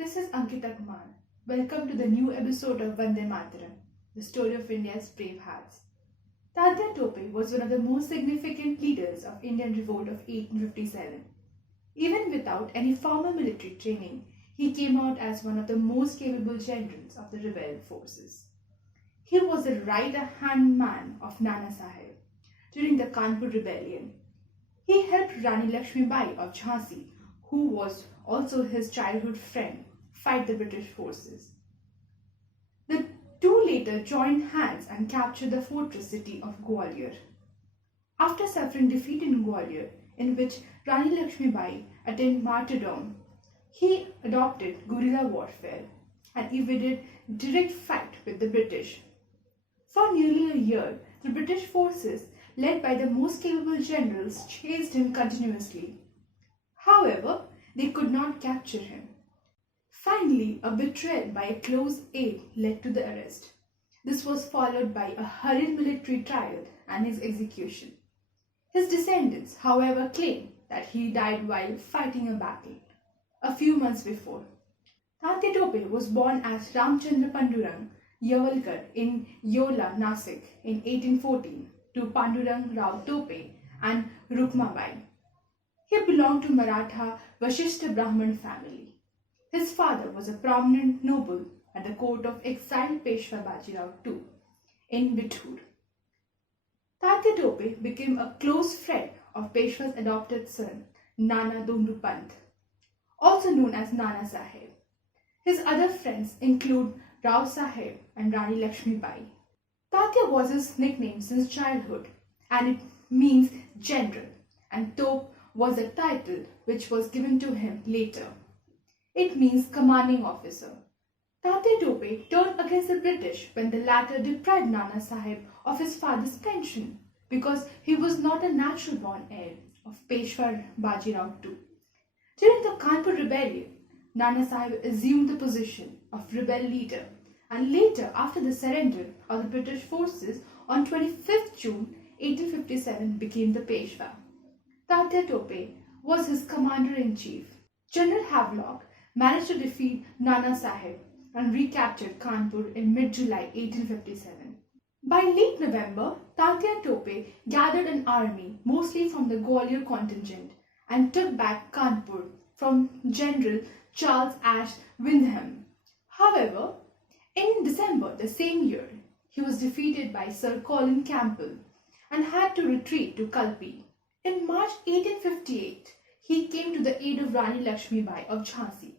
This is Ankita Kumar. Welcome to the new episode of Vande Mataram, the story of India's brave hearts. Tantia Tope was one of the most significant leaders of Indian revolt of 1857. Even without any formal military training, he came out as one of the most capable generals of the rebel forces. He was the right-hand man of Nana Sahib during the Kanpur rebellion. He helped Rani Lakshmibai of Jhansi, who was also his childhood friend, fight the British forces. The two later joined hands and captured the fortress city of Gwalior. After suffering defeat in Gwalior, in which Rani Lakshmibai attained martyrdom, he adopted guerrilla warfare and evaded direct fight with the British. For nearly a year, the British forces, led by the most capable generals, chased him continuously. However, they could not capture him. Finally, a betrayal by a close aide led to the arrest. This was followed by a hurried military trial and his execution. His descendants, however, claim that he died while fighting a battle a few months before. Tantia Tope was born as Ramchandra Pandurang Yavalkar in Yola, Nasik in 1814 to Pandurang Rao Tope and Rukmabai. He belonged to Maratha Vasishtha Brahman family. His father was a prominent noble at the court of exiled Peshwa Bajirao II in Bithur. Tantia Tope became a close friend of Peshwa's adopted son, Nana Dondu Pant, also known as Nana Sahib. His other friends include Rao Sahib and Rani Lakshmibai. Tantia was his nickname since childhood, and it means general, and Tope was a title which was given to him later. It means commanding officer. Tantia Tope turned against the British when the latter deprived Nana Sahib of his father's pension because he was not a natural born heir of Peshwa Bajirao II. During the Kanpur rebellion, Nana Sahib assumed the position of rebel leader, and later, after the surrender of the British forces on 25th June 1857, became the Peshwa. Tantia Tope was his commander-in-chief. General Havelock managed to defeat Nana Sahib and recaptured Kanpur in mid-July 1857. By late November, Tantia Tope gathered an army, mostly from the Gwalior contingent, and took back Kanpur from General Charles Ashe Wyndham. However, in December the same year, he was defeated by Sir Colin Campbell and had to retreat to Kalpi. In March 1858, he came to the aid of Rani Lakshmibai of Jhansi,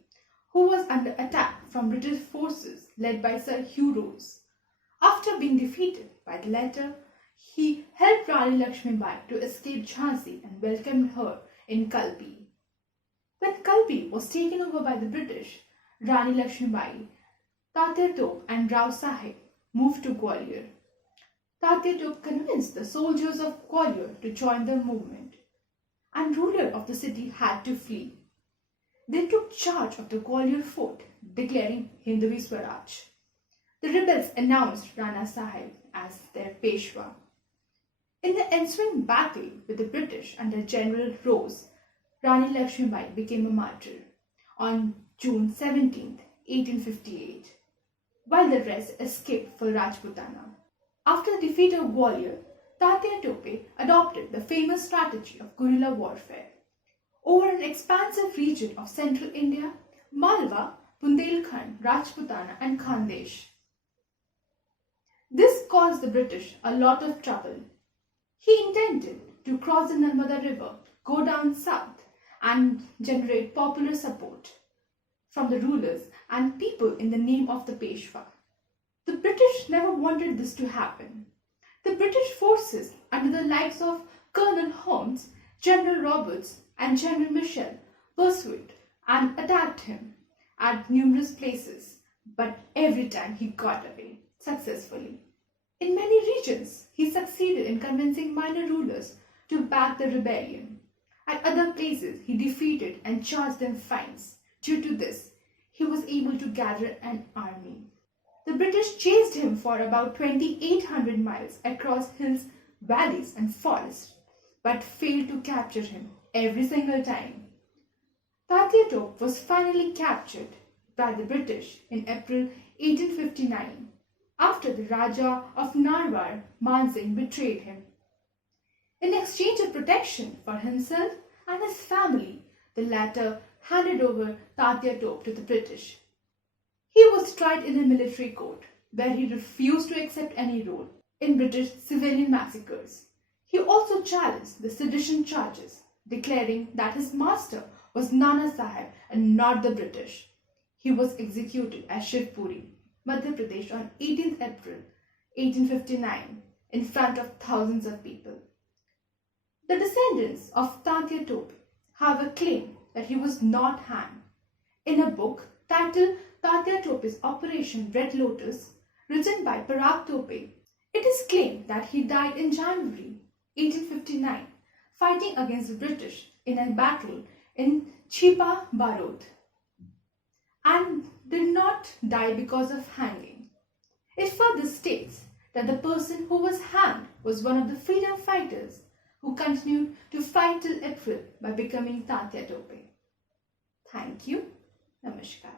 who was under attack from British forces led by Sir Hugh Rose. After being defeated by the latter, he helped Rani Lakshmibai to escape Jhansi and welcomed her in Kalpi. When Kalpi was taken over by the British, Rani Lakshmibai, Tantia Tope and Rao Sahib moved to Gwalior. Tantia Tope convinced the soldiers of Gwalior to join the movement, and ruler of the city had to flee. They took charge of the Gwalior fort, declaring Hindvi Swaraj. The rebels announced Nana Sahib as their Peshwa. In the ensuing battle with the British under General Rose, Rani Lakshmibai became a martyr on June 17, 1858, while the rest escaped for Rajputana. After the defeat of Gwalior, Tantia Tope adopted the famous strategy of guerrilla warfare. Over an expansive region of central India, Malwa, Bundelkhand, Rajputana and Khandesh. This caused the British a lot of trouble. He intended to cross the Narmada River, go down south and generate popular support from the rulers and people in the name of the Peshwa. The British never wanted this to happen. The British forces under the likes of Colonel Holmes, General Roberts and General Michel pursued and attacked him at numerous places, but every time he got away successfully. In many regions, he succeeded in convincing minor rulers to back the rebellion. At other places, he defeated and charged them fines. Due to this, he was able to gather an army. The British chased him for about 2,800 miles across hills, valleys and forests, but failed to capture him every single time. Tantia Tope was finally captured by the British in April 1859 after the Raja of Narwar, Man Singh, betrayed him. In exchange of protection for himself and his family, the latter handed over Tantia Tope to the British. He was tried in a military court where he refused to accept any role in British civilian massacres. He also challenged the sedition charges, declaring that his master was Nana Sahib and not the British. He was executed at Shivpuri, Madhya Pradesh on 18th April 1859 in front of thousands of people. The descendants of Tantia Tope, however, claim that he was not hanged. In a book titled Tantia Tope's Operation Red Lotus, written by Parag Tope, it is claimed that he died in January 1859 fighting against the British in a battle in Chipa Barod and did not die because of hanging. It further states that the person who was hanged was one of the freedom fighters who continued to fight till April by becoming Tantia Tope. Thank you. Namaskar.